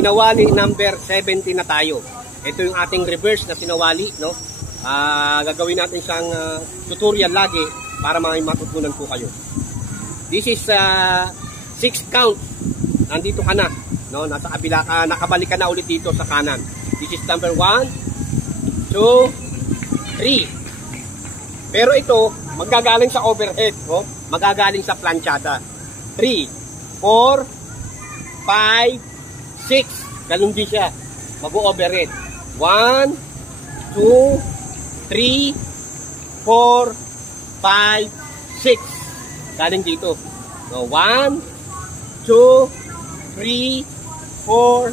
Sinawali number 70 na tayo. Ito yung ating reverse na sinawali, no? Gagawin natin siyang tutorial lagi para may matutunan po kayo. This is 6 count. Nandito ka na, no? Nasa kabila ka, nakabalik ka na ulit dito sa kanan. This is number 1, 2, 3. Pero ito, magagaling sa overhead, no? Magagaling sa planchada. 3, 4, 5, 6. Ganun din siya. Mag-overhead. 1, 2, 3, 4, 5, 6. Galing dito. So, 1, 2, 3, 4,